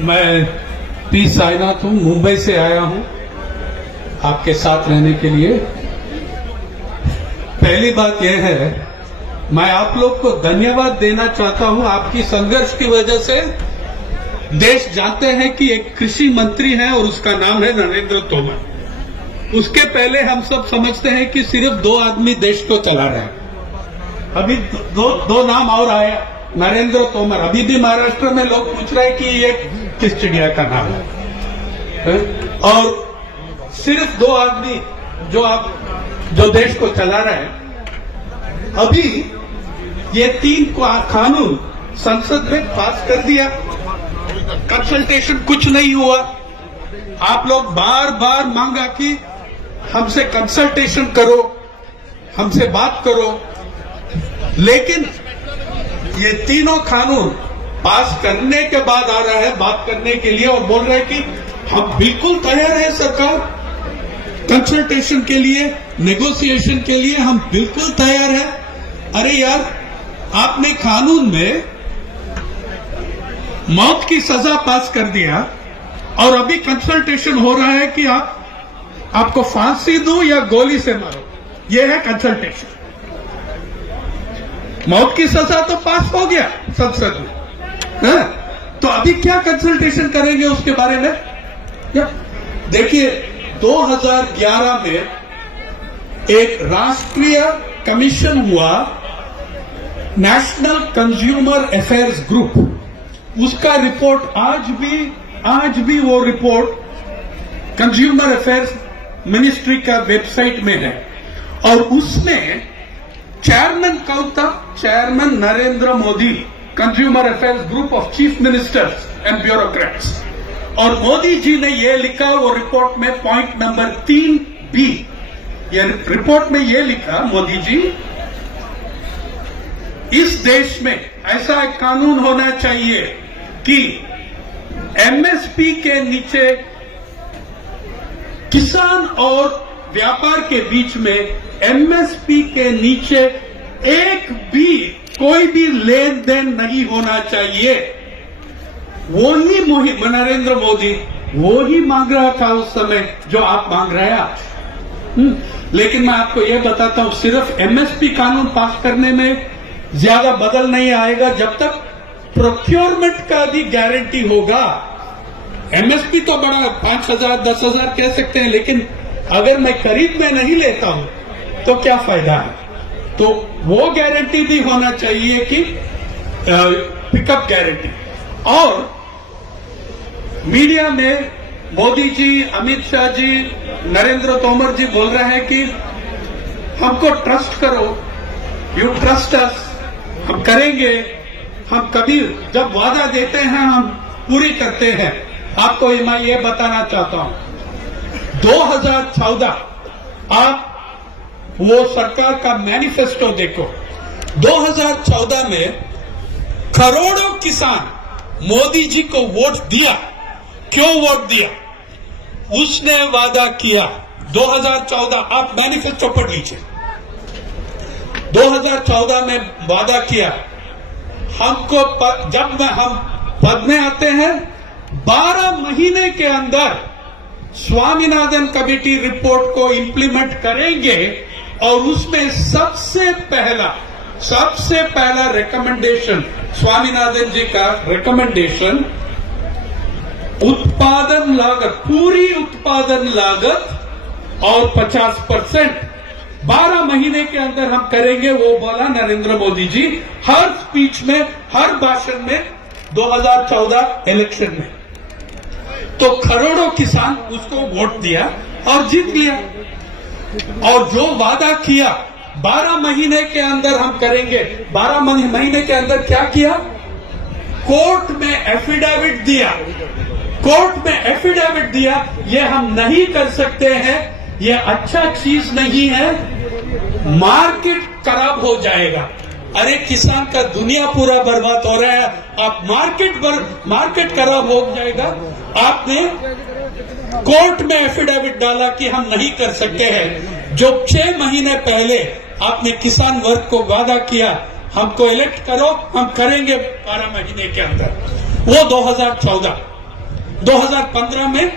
मैं पी साईनाथ हूं, मुंबई से आया हूं आपके साथ रहने के लिए। पहली बात यह है, मैं आप लोग को धन्यवाद देना चाहता हूं। आपकी संघर्ष की वजह से देश जानते हैं कि एक कृषि मंत्री है और उसका नाम है नरेंद्र तोमर। उसके पहले हम सब समझते हैं कि सिर्फ 2 आदमी देश को चला रहे हैं। अभी दो नाम और आया, नरेंद्र तोमर। अभी भी महाराष्ट्र में लोग पूछ रहे हैं कि ये किस चिड़िया का नाम है। और सिर्फ 2 आदमी जो देश को चला रहे हैं। अभी ये 3 कानून संसद में पास कर दिया, कंसल्टेशन कुछ नहीं हुआ। आप लोग बार बार मांगा कि हमसे कंसल्टेशन करो, हमसे बात करो, लेकिन ये तीनों कानून पास करने के बाद आ रहा है बात करने के लिए और बोल रहे हैं कि हम बिल्कुल तैयार हैं सरकार, कंसल्टेशन के लिए, नेगोशिएशन के लिए हम बिल्कुल तैयार हैं। अरे यार, आपने कानून में मौत की सजा पास कर दिया और अभी कंसल्टेशन हो रहा है कि आपको फांसी दूं या गोली से मारो। यह है कंसल्टेशन। मौत की सजा तो पास हो गया संसद में, है? तो अभी क्या कंसल्टेशन करेंगे उसके बारे में? देखिए, 2011 में एक राष्ट्रीय कमीशन हुआ, नेशनल कंज्यूमर अफेयर्स ग्रुप। उसका रिपोर्ट आज भी वो रिपोर्ट कंज्यूमर अफेयर्स मिनिस्ट्री का वेबसाइट में है। और उसमें चेयरमैन कौन था? Chairman Narendra Modi, consumer affairs group of chief ministers and bureaucrats. और मोदी जी ने ये लिखा वो रिपोर्ट में, पॉइंट नंबर 3B, ये रिपोर्ट में ये लिखा मोदी जी, इस देश में ऐसा एक कानून होना चाहिए कि एमएसपी के नीचे किसान और व्यापार के बीच में एमएसपी के नीचे एक भी कोई भी लेन देन नहीं होना चाहिए। वो ही मुहिम नरेंद्र मोदी वो ही मांग रहा था उस समय जो आप मांग रहे हैं आज। लेकिन मैं आपको यह बताता हूं, सिर्फ एमएसपी कानून पास करने में ज्यादा बदल नहीं आएगा जब तक प्रोक्योरमेंट का भी गारंटी होगा। एमएसपी तो बड़ा 5,000 10,000 कह सकते हैं, लेकिन अगर मैं खरीद में नहीं लेता हूं तो क्या फायदा है? तो वो गारंटी भी होना चाहिए कि पिकअप गारंटी। और मीडिया में मोदी जी, अमित शाह जी, नरेंद्र तोमर जी बोल रहे हैं कि हमको ट्रस्ट करो, यू ट्रस्ट अस, हम करेंगे, हम कभी जब वादा देते हैं हम पूरी करते हैं। आपको मैं ये बताना चाहता हूं, 2014 आप वो सरकार का मैनिफेस्टो देखो। 2014 में करोड़ों किसान मोदी जी को वोट दिया। क्यों वोट दिया? उसने वादा किया 2014, आप मैनिफेस्टो पढ़ लीजिए। 2014 में वादा किया, हमको जब हम पद में आते हैं 12 महीने के अंदर स्वामीनाथन कमेटी रिपोर्ट को इंप्लीमेंट करेंगे और उसमें सबसे पहला रिकमेंडेशन, स्वामीनाथन जी का रिकमेंडेशन, उत्पादन लागत, पूरी उत्पादन लागत और 50% 12 महीने के अंदर हम करेंगे, वो बोला नरेंद्र मोदी जी हर स्पीच में, हर भाषण में 2014 इलेक्शन में। तो करोड़ों किसान उसको वोट दिया और जीत लिया। और जो वादा किया 12 महीने के अंदर हम करेंगे, 12 महीने के अंदर क्या किया? कोर्ट में एफिडेविट दिया, ये हम नहीं कर सकते हैं, ये अच्छा चीज नहीं है, मार्केट खराब हो जाएगा। अरे किसान का दुनिया पूरा बर्बाद हो रहा है, आप मार्केट खराब हो जाएगा। आपने कोर्ट में एफिडेविट डाला कि हम नहीं कर सकते हैं। जो 6 महीने पहले आपने किसान वर्ग को वादा किया, हमको इलेक्ट करो, हम करेंगे 12 महीने के अंदर, वो 2014। 2015 में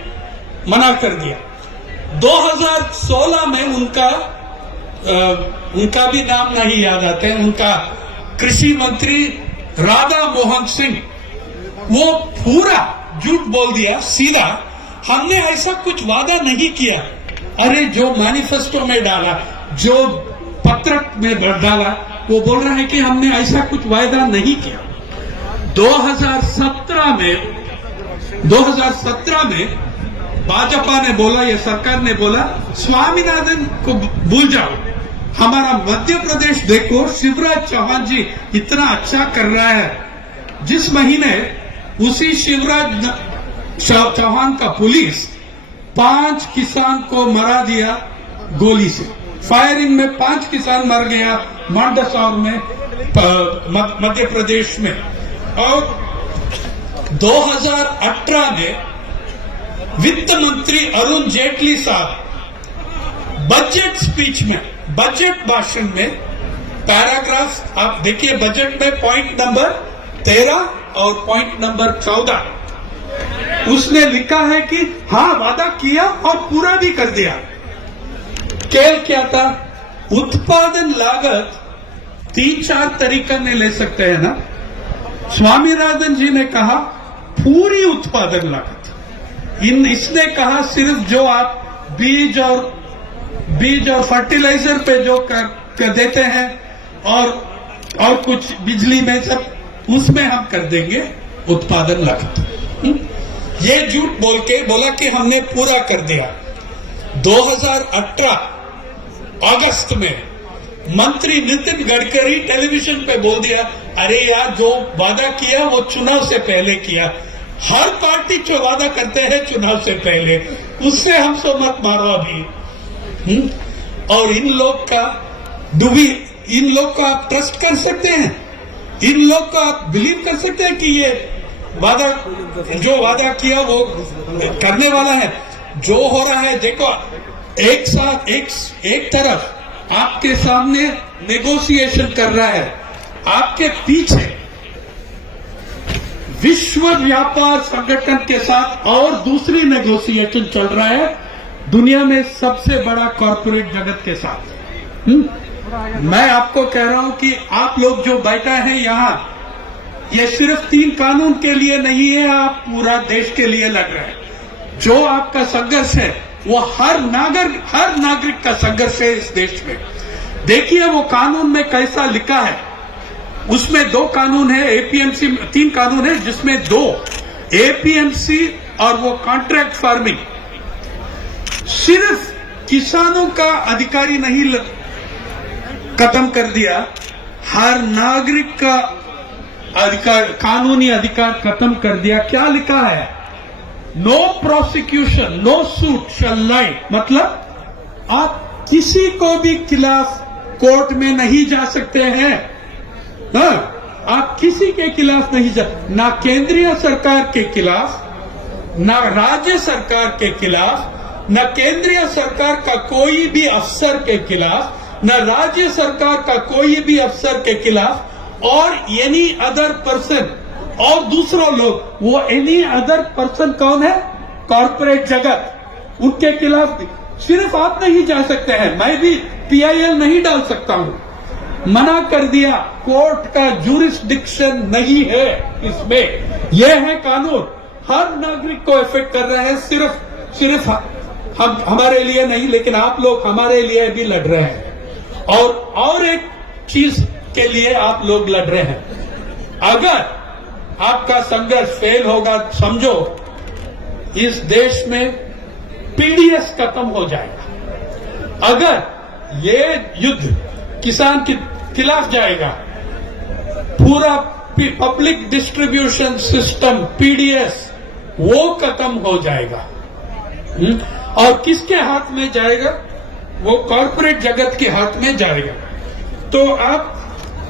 मना कर दिया। 2016 में उनका भी नाम नहीं याद आते हैं, उनका कृषि मंत्री राधा मोहन सिंह, वो पूरा झूठ बोल दिया सीधा, हमने ऐसा कुछ वादा नहीं किया। अरे जो मैनिफेस्टो में डाला, जो पत्रक में डाला, वो बोल रहा है कि हमने ऐसा कुछ वायदा नहीं किया। 2017 में भाजपा ने बोला, ये सरकार ने बोला, स्वामीनाथन को भूल जाओ, हमारा मध्य प्रदेश देखो, शिवराज चौहान जी इतना अच्छा कर रहा है। जिस महीने उसी शिवराज चौहान का पुलिस 5 किसान को मरा दिया गोली से, फायरिंग में 5 किसान मर गया मंदसौर में, मध्य प्रदेश में। और 2018 में वित्त मंत्री अरुण जेटली साहब बजट स्पीच में, बजट भाषण में पैराग्राफ आप देखिए, बजट में पॉइंट नंबर 13 और पॉइंट नंबर 14 उसने लिखा है कि हाँ वादा किया और पूरा भी कर दिया। क्या था? उत्पादन लागत 3-4 तरीका ने ले सकते हैं ना। स्वामीनाथन जी ने कहा पूरी उत्पादन लागत, इसने कहा सिर्फ जो आप बीज और फर्टिलाइजर पे जो कर देते हैं और कुछ बिजली में सब, उसमें हम कर देंगे उत्पादन लागत। ये झूठ बोल के बोला कि हमने पूरा कर दिया। 2018 अगस्त में मंत्री नितिन गडकरी टेलीविजन पे बोल दिया, अरे यार जो वादा किया वो चुनाव से पहले किया। हर पार्टी जो वादा करते हैं चुनाव से पहले, उससे हमसे मत मारो अभी। और इन लोग को आप ट्रस्ट कर सकते हैं? इन लोग को आप बिलीव कर सकते हैं कि ये जो वादा किया वो करने वाला है? जो हो रहा है देखो, एक साथ एक तरफ आपके सामने नेगोशिएशन कर रहा है, आपके पीछे विश्व व्यापार संगठन के साथ और दूसरी नेगोशिएशन चल रहा है दुनिया में सबसे बड़ा कॉर्पोरेट जगत के साथ। मैं आपको कह रहा हूं कि आप लोग जो बैठा है यहां, ये सिर्फ 3 कानून के लिए नहीं है, आप पूरा देश के लिए लग रहे हैं। जो आपका संघर्ष है वो हर नागरिक का संघर्ष है इस देश में। देखिए वो कानून में कैसा लिखा है, उसमें 2 कानून है, एपीएमसी 3 कानून है, जिसमें 2 एपीएमसी और वो कॉन्ट्रैक्ट फार्मिंग, सिर्फ किसानों का अधिकारी नहीं खत्म कर दिया, हर नागरिक का अधिकार, कानूनी अधिकार खत्म कर दिया। क्या लिखा है? नो प्रोसिक्यूशन, नो सूट शैल लाई, मतलब आप किसी को भी खिलाफ कोर्ट में नहीं जा सकते हैं। हाँ, आप किसी के खिलाफ नहीं जा, ना केंद्रीय सरकार के खिलाफ, ना राज्य सरकार के खिलाफ, न केंद्रीय सरकार का कोई भी अफसर के खिलाफ, न राज्य सरकार का कोई भी अफसर के खिलाफ, और एनी अदर पर्सन, और दूसरों लोग, वो एनी अदर पर्सन कौन है? कॉर्पोरेट जगत, उनके खिलाफ भी सिर्फ आप नहीं जा सकते हैं। मैं भी पीआईएल नहीं डाल सकता हूं, मना कर दिया। कोर्ट का जुरिस्डिक्शन नहीं है इसमें, यह है कानून, हर नागरिक को इफेक्ट कर रहा है, सिर्फ हम हमारे लिए नहीं, लेकिन आप लोग हमारे लिए भी लड़ रहे हैं। और एक चीज के लिए आप लोग लड़ रहे हैं, अगर आपका संघर्ष फेल होगा, समझो इस देश में पीडीएस खत्म हो जाएगा। अगर ये युद्ध किसान के खिलाफ जाएगा, पूरा पब्लिक डिस्ट्रीब्यूशन सिस्टम पीडीएस वो खत्म हो जाएगा। और किसके हाथ में जाएगा? वो कॉर्पोरेट जगत के हाथ में जाएगा। तो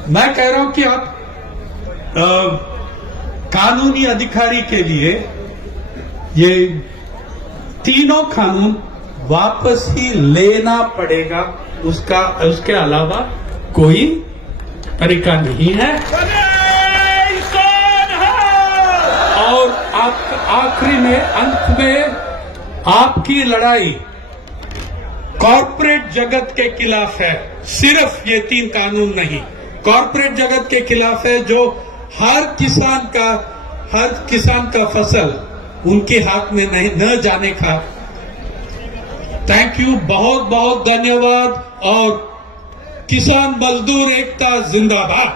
मैं कह रहा हूं कि आप कानूनी अधिकारी के लिए ये तीनों कानून वापस ही लेना पड़ेगा, उसके अलावा कोई तरीका नहीं है। और आखिरी में अंत में आपकी लड़ाई कॉरपोरेट जगत के खिलाफ है। सिर्फ ये 3 कानून नहीं, कॉरपोरेट जगत के खिलाफ है जो हर किसान का फसल उनके हाथ में नहीं न जाने का। थैंक यू, बहुत बहुत धन्यवाद। और किसान मजदूर एकता जिंदाबाद।